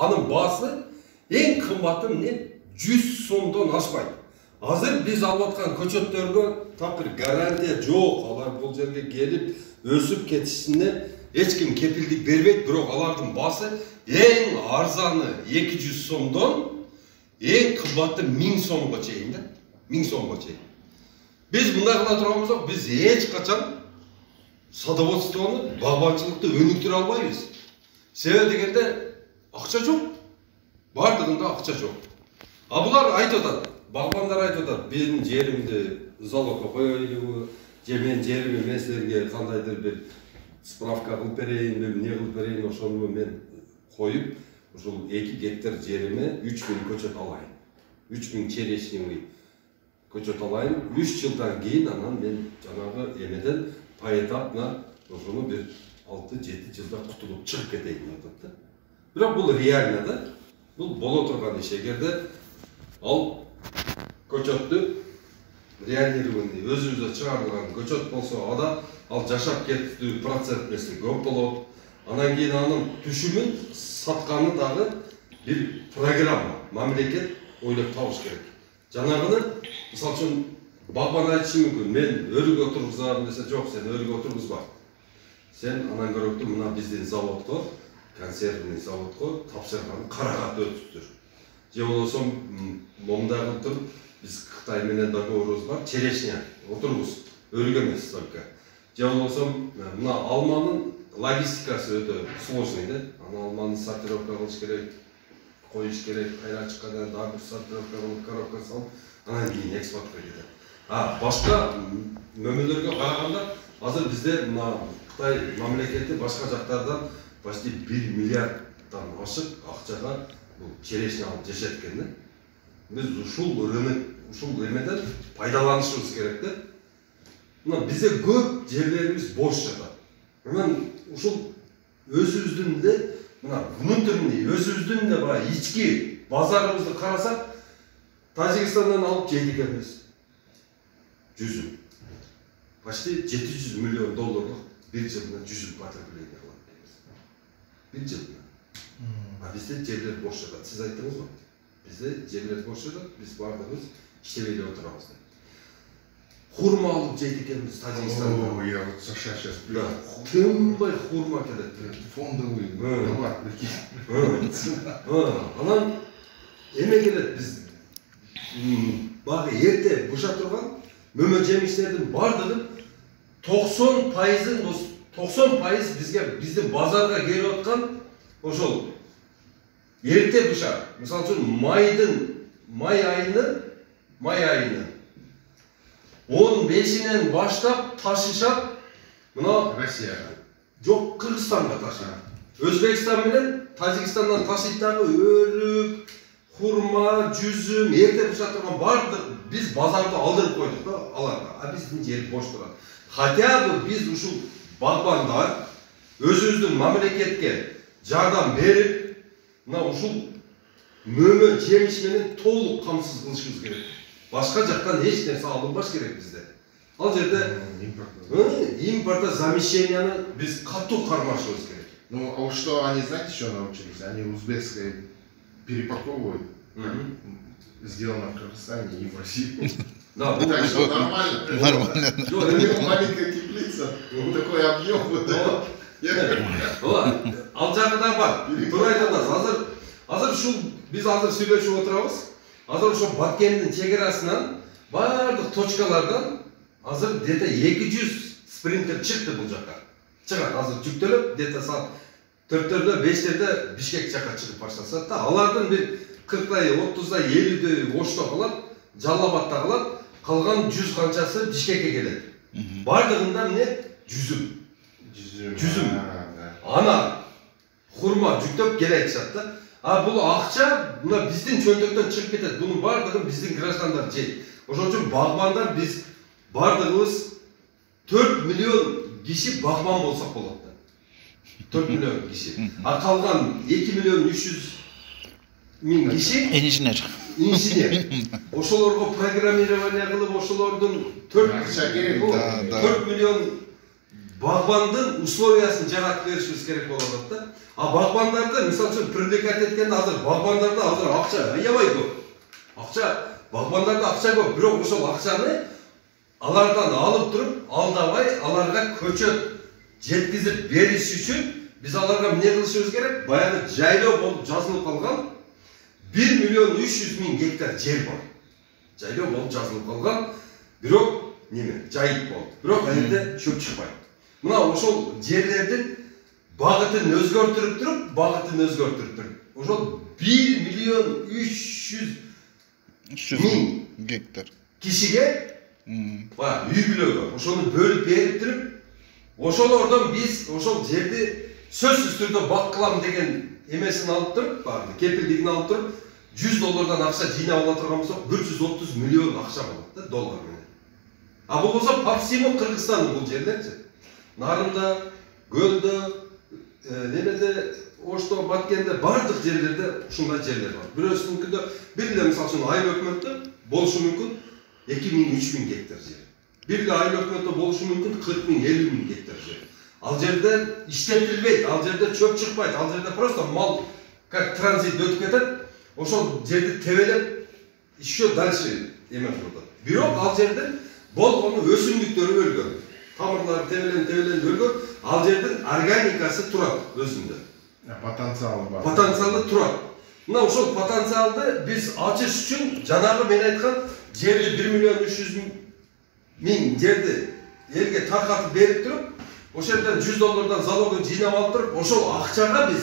Анын баасы эң кымбаты эмне 100 сомдон ашпайт. Азыр биз алып аткан көчөттөргө так бир гарантия жок. Алар бул жерге келип өсүп кетишине эч ким кепилдик бербейт, бирок алардын баасы эң арзаны 200 сомдон эң кымбаты 1000 сомго чейин да. 1000 сомго чейин. Biz мындай кыла турганбыз жок, биз эч качан садоводствону, багбанчылыкты өнүктүрө албайбыз. Себеби дегенде акча жок. Бардыгында акча жок. А булар айтып атат, багбандар айтып атат, менин жеримди залогко коелубу, же менин жерим эместерге кандайдыр бир справка кылып берейинби, эмне кылып берейин, ошону мен коюп, ушул 2 гектар жериме 3000 көчөт алайын. 3000 черешневый көчөт алайын. 3 жылдан кийин анан мен жанагы эмеден поэтапно ошону бир 6-7 жылда кутулуп чыгып кетейин деп атат да. Бирок бул реально да. Бул боло турган иш. Эгерде ал көчөттү реагирование өзүбүздө чыгарылган көчөт болсо, ал жашап кетүү процентнеси көп болот. Анан кийин анын түшүмүн сатканы дагы бир программа, мамлекет ойлоп табыш керек. Жанагыны, мисалы үчүн, багбан айтышы мүмкүн, мен өрүгө тургузам десе, жок, сен өрүгө тургузба. Сен анан көрөктү мына биздин заводко, консервный заводко тапшырган карагат өтүптүр. Же болбосо момундай кылып туруп, биз Кытай менен договорубуз бар, черешня отургуз, өрүгө эмес только. Же болбосо мына алманын логистикасы өтө сложный да. Аны алманы сортировка кылыш керек, коюш керек, кайра чыккандан дагы бир сортировка кылып, коробка салып, анан кийин экспортко кетет. Башка мөмөлөргө караганда, азыр бизде мына Кытай мамлекети башка жактардан почти 1 миллиарддан ашык акчага бул черешня алып жашайт экен да. Биз ушул рынок, ушул эмеден пайдаланышыбыз керек да. Мына бизде көп жерлерибиз бош жатат. Анан ушул өзүбүздүн эле мына внутренний, өзүбүздүн эле баягы ички базарыбызды карасак, Тажикстандан алып жейт экенбиз. Жүзүм. Почти 700 миллион долларлык bir жылына жүзүм потребление кылат экенбиз. Bir жылына. А бизде жерлер бош жатат. Сиз айттыңыз го? Бизде жерлер бош жатат, биз бардыгыбыз иштебей эле отурабыз. Хурма алып жейт экенбиз Тажикстандан. О, я вот Саша сейчас да. Тынбай хурма келет. Фондовый товар. Анан эме келет биз багы эрте буша турган мөмө жемиштердин бардыгы 90% бизге биздин базарга келип аткан ошол эрте буша. Мисалы үчүн май айынын 15-инен баштап ташышат мына Россияга. Жок, Кыргызстанга ташыйт. Өзбекстан менен Тажикстандан ташыйт дагы өрүк, хурма, жүзүм, эрте буша турган бардык биз базарды алдырып койдук да аларга. А биздин жер бош турат. Хотя бы биз ушул багбандар өзүбүздүн мамлекетке жардам берип, мына ушул мөмө жемиш менен толук камсыз кылышыбыз керек. Башка жактан эч нерсе алынбаш керек бизде. Ал жерде импортозамещенияны биз катуу кармашыбыз керек. Ну, а что они, знаете, что научились? Они узбекское перепаковывают. Сделано в Кыргызстане и в России. Да, так что нормально. Нормально. Маленькая теплица, такой объем. Ал жагында бар. Туура айтып атасыз. Азыр ушул биз азыр сүйлөшүп отурабыз. Азыр ошо Баткендин чегерасынан бардык точкалардан азыр где-то 200 спринтер чыкты бул жака. Чыгат азыр жүктөлүп, где-то саат 4-төрдө, 5-терде Бишкек жака чыгып башташат да. Алардын бир 40-дай, 30-дай, 50-дөй Ошто калат, Жалал-Абадта калат, калган 100 канчасы Бишкекке келет. Бардыгында эмне? Жүзүм. Ана хурма жүктөп келе айтышат да. А бул акча мына биздин чөндөктөн чыгып кетет. Бунун бардыгын биздин граждандар жейт. Ошон үчүн багбандар биз бардыгыбыз 4 миллион киши багбан болсок болот да. 4 миллион киши. А калган 2 миллион 300 миң киши Инженер. Ошолорго программирование кылып, ошолордун 4 миллион багбандын условиясын жаратып беришибиз керек болуп атат да. А багбандарды мисалы үчүн привлекать эткенде азыр багбандарда азыр акча аябай көп. Акча багбандарда акча көп, бирок ошол акчаны алардан алып туруп, алдабай аларга көчөт жеткизип бериш үчүн биз аларга эмне кылышыбыз керек? Баягы жайлоо болуп жазылып калган 1.300.000 гектар жер бар. Жайлоо болуп жазылып калган, бирок неме, жайыт болуп. Бирок жерде чөп чыкпайт. Мына ошол жерлердин багытын өзгөртүрүп туруп, ошол 1.300.000 гектар кишиге үй бүлөгө ошону бөлүп берип туруп, ошолордон биз ошол жерди сөзсүз түрдө бак кылам деген эмесин алып туруп, барды кепилдигин алып туруп, $100 акча жыйнап ала турган болсок, 130 миллион акча болот да, доллар менен. А бул болсо по всему Кыргызстандын бул жерлерчи. Нарымда, Көлдө, немеде, Ошто, Баткенде бардык жерлерде ушундай жерлер бар. Бирөөсүнүнкүндө бир эле мисалы үчүн айыл өкмөттө болушу мүмкүн 2000-3000 гектар жер. Бир эле айыл өкмөттө болушу мүмкүн 40.000-50.000 гектар жер. Ал жерде иштетилбейт, ал жерде чөп чыкпайт, ал жерде просто мал как транзит өтүп кетет. Ошол жерди тебелеп еще дальше эме кылып атат. Бирок ал жердин болгону өсүмдүктөрү өлгөн. Тамырлары тебелен өлгөн. Ал жердин органикасы турат өзүндө. Потенциалы бар. Потенциалы турат. Мына ошол потенциалды биз ачыш үчүн жанагы мен айткан жерди 1.300.000 жерди элге таркатып берип туруп, ошол жерден $100 залогун жыйнап алып туруп, ошол акчага биз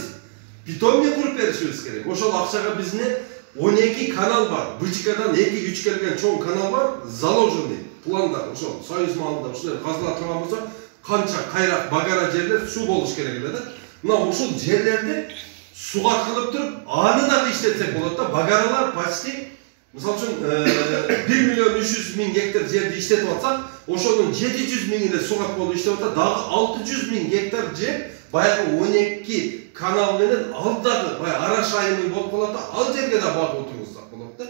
питомник куруп беришибиз керек. Ошол акчага бизне 12 канал бар. БЧКдан 2-3 келген чоң канал бар. Заложенный пландар ошол союз маалында ушулар казылып турган болсо, канча кайрак багара жерлер суу болуш керек эле да. Мына ошол жерлерди суга кылып туруп, аны дагы иштетсек болот да. Багаралар почти мисалы үчүн 1.300.000 гектар жерди иштетип атсак, ошонун 700.000 эле суга болуп иштеп атат. Дагы 600.000 гектар жер баягы 12 канал менен алдагы баягы ара шайымы болуп калат да. Ал жерге да багып отургузсак болот да.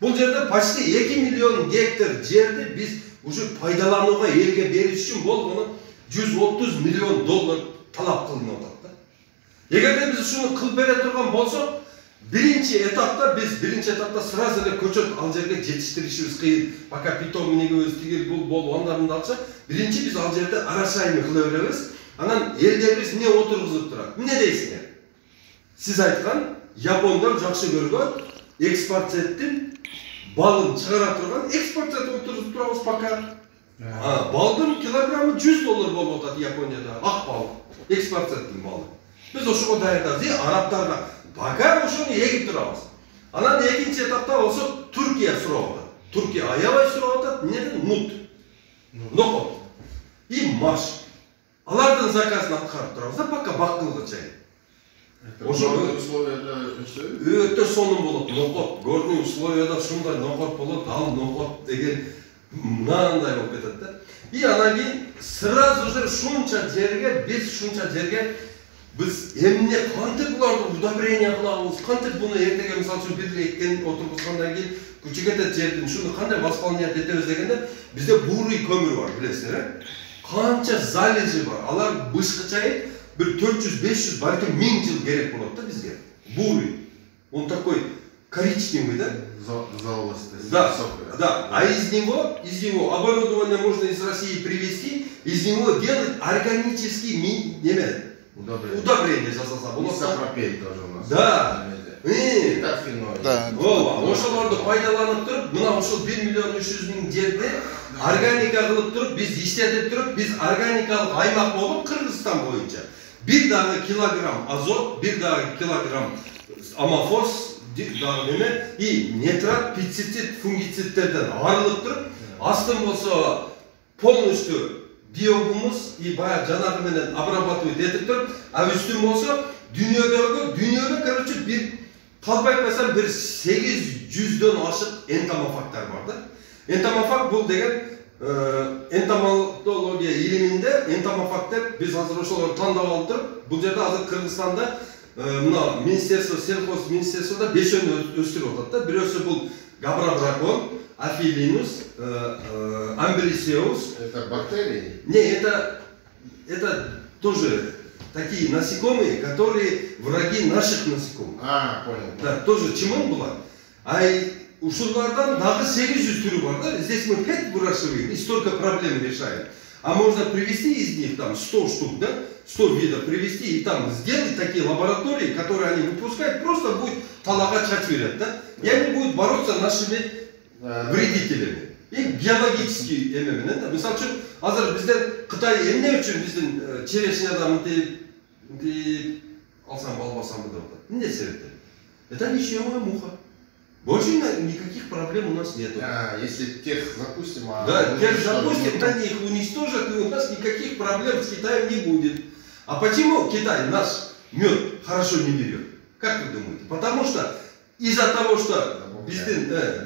Бул жерде почти 2 миллион гектар жерди биз уже пайдаланууга элге бериш үчүн болгону $130 миллион талап кылынып атат да. Эгерде биз ушуну кылып бере турган болсок, Birinci etapta сразу эле көчөт ал жерге жетиштиришибиз кыйын. Пока питомнигибиз тигил бул онларын алса, биринчи биз ал жерде арашайны кыла беребиз. Анан элдерибиз эмне отургузуп турат? Эмне дейсиңер? Сиз айткан япондар жакшы көргөн экспорттин балын чыгара турган экспорттен отургузуп турабыз пока. Балдын килограммы $100 болуп атат Японияда. Ак бал, экспорттин балы. Биз ошого даярдабыз. Арабтарга пока ошону эгип турабыз. Анан экинчи этапта болсо Түркия сурап атат. Түркия аябай сурап атат. Эмнеден? Нут. Нокот. И маш. Алардын заказын аткарып турабыз да пока бакылга чейин. Ошол условияда өтө сонун болот. Нокот. Горный условияда ушундай нокот болот. Ал нокот деген мынандай болуп кетет да. И анан кийин сразу же шунча жерге biz emne kantip bulardı udobрение kılabыз, kantip bunu ertege misal üçün bir ekten oturguzgandan keyin küçük etet жердин şunu kanday восполнять etebиz degende bizde buğruy kömür var bilesizler. Kança залежи var. Alar bışkıçayı bir 400-500 belki 1000 yıl gerek bolot da bizge. Buğruy. Он такой коричневый, да? Золотистый. Да. А из него оборудование можно из России привезти, из него делать органический удобрение жасаса болот. Исопропель тоже у нас. Да. Тафиной. Да. Ошолорду пайдаланып туруп, мына ошол 1.300.000 жерди органика кылып туруп, биз иштетип туруп, биз органикалык аймак болуп Кыргызстан боюнча bir dagы килограмм азот, bir dagы килограмм амофос, дагы неме, и нитрат, пестицид, фунгицидтерден арылып туруп, астын болсо полностью биогумус и баягы жанагы менен обрабатывать этип туруп, а үстүн болсо дүйнөгө короче bir талпай айтпасам bir 800дөн ашык энтомофагтар бар да. Энтомофаг бул деген энтомология илиминде энтомофаг деп биз азыр ошолорду тандап алып туруп, бул жерде азыр Кыргызстанда мына министерство сельхоз министерствода 5 өстүрүп атат да. Бирөөсү бул габрабракон, афилинус, амбрисеус. Это бактерии? Не, это это тоже такие насекомые, которые враги наших насекомых. А, понял. Да, тоже чимон была. А ушулардан даже 800 түрі бар, да? Здесь мы 5 выращиваем и столько проблем решаем. А можно привезти из них там 100 штук, да? 100 видов привезти и там сделать такие лаборатории, которые они выпускают, просто будет талага чачверят, да? И они будут бороться с нашими вредителями. И биологически эмемен, да? Мисал үшін, азыр бізден Қытай эмне үшін бізден черешнядан алсам балбасам деп отыр. Не себептен? Это ничьевая муха. Больше никаких проблем у нас нету. Если тех запустим, да, тех запустим, они их уничтожат, и у нас никаких проблем с Китаем не будет. А почему Китай наш мед хорошо не берет? Как вы думаете? Потому что из-за того, что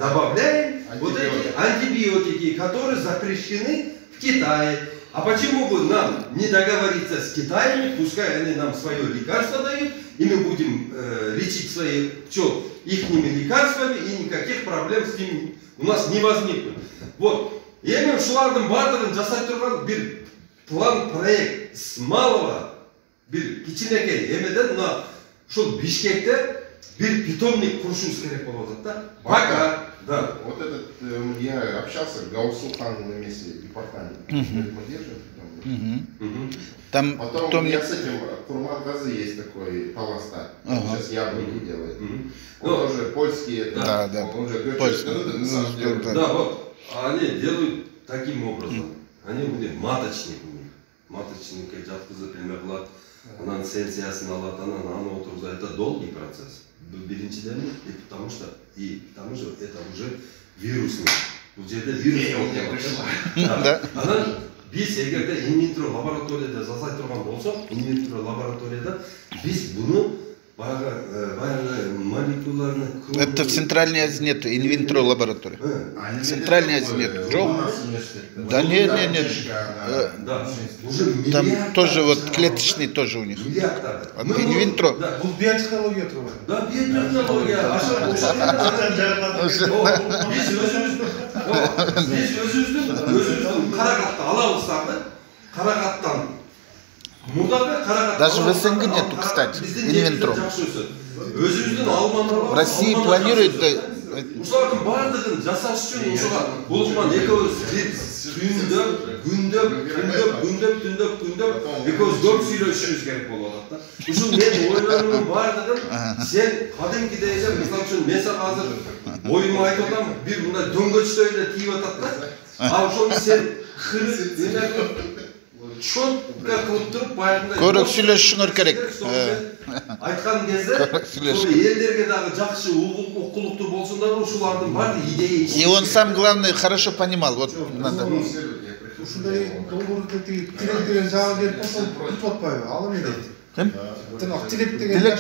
добавляем вот эти антибиотики, которые запрещены в Китае. А почему бы нам не договориться с Китаем, пускай они нам свое лекарство дают, и мы будем лечить своих пчел ихними лекарствами, и никаких проблем с ними у нас не возникнет. Вот. Емен шулардың бардығын жасай тұрған бір план проект с малого, бір кичинекей емеден, но шул Бишкекте бір питомник құрышымыз керек болып отыр да. Пока. Да. Вот этот, я общался, Гаусухан на месте департамента. Мы держим. Там потом у меня с этим Курмангазы есть такой Паласта. Он сейчас яблоки делает. Он тоже польский. Да. Он уже польский. Да, вот. Они делают таким образом. Они будут маточник у них. Маточник жатқызып эме кылат. Анан сенсиясын алат, анан отургузат. Это долгий процесс. Биринчиден, потому что к тому же это уже вирусный. Где-то вирус. Анан биз эгерде инвитро лабораторияда жасай турган болсок, инвитро лабораторияда биз буну баягы молекулярный круг. Это в Центральной Азии нет, инвитро лаборатория. Центральной Азии нет. Да нет. Да. Там тоже вот клеточный тоже у них. Инвитро. Бұл биотехнология туралы. Да, биотехнология. Biz özümüzün Karagатты алабыздар да. Карагаттан. Мурдагы Карагат. Даже в СНГ нету, кстати, инвитро. Өзүбүздүн алмандар. В России планируют. Ушулардын бардыгын жасаш үчүн ушуга булушман экөөбүз күндөп экөөбүз көп сүйлөшүшүбүз керек болуп атат да. Ушул мен ойлорумдун бардыгын сен кадимкидей эле, мисалы үчүн мен сага азыр оюмду айтып атам, бир мындай дөңгөчтөй эле тийип атат да. А ошону сен четко кылып туруп баягындай Көрөк сүйлөшүшүңөр керек. Айткан кезде элдерге дагы жакшы укулуктуу болсун дагы ушулардын баардыгы идея. И он сам, главное, хорошо понимал. Вот надо. Ушундай долбоордун тилек деген жагы келип калса күтүп атпайбы? Ал эмне дейт? Ким? Тилек деген Тилек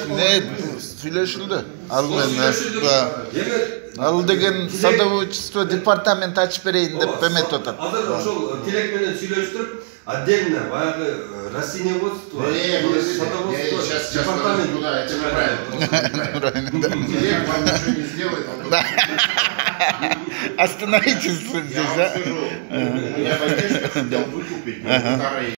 сүйлөшүлдү. Ал деген садоводчество департамент ачып берейин деп эметип атат. Азыр ошол тилек менен сүйлөштүрүп, отдельно баягы растениеводство, садоводство департамент. Тилек вам ничего не сделает. Остановитесь здесь, Я вам скажу, у меня поддержка хотел выкупить старые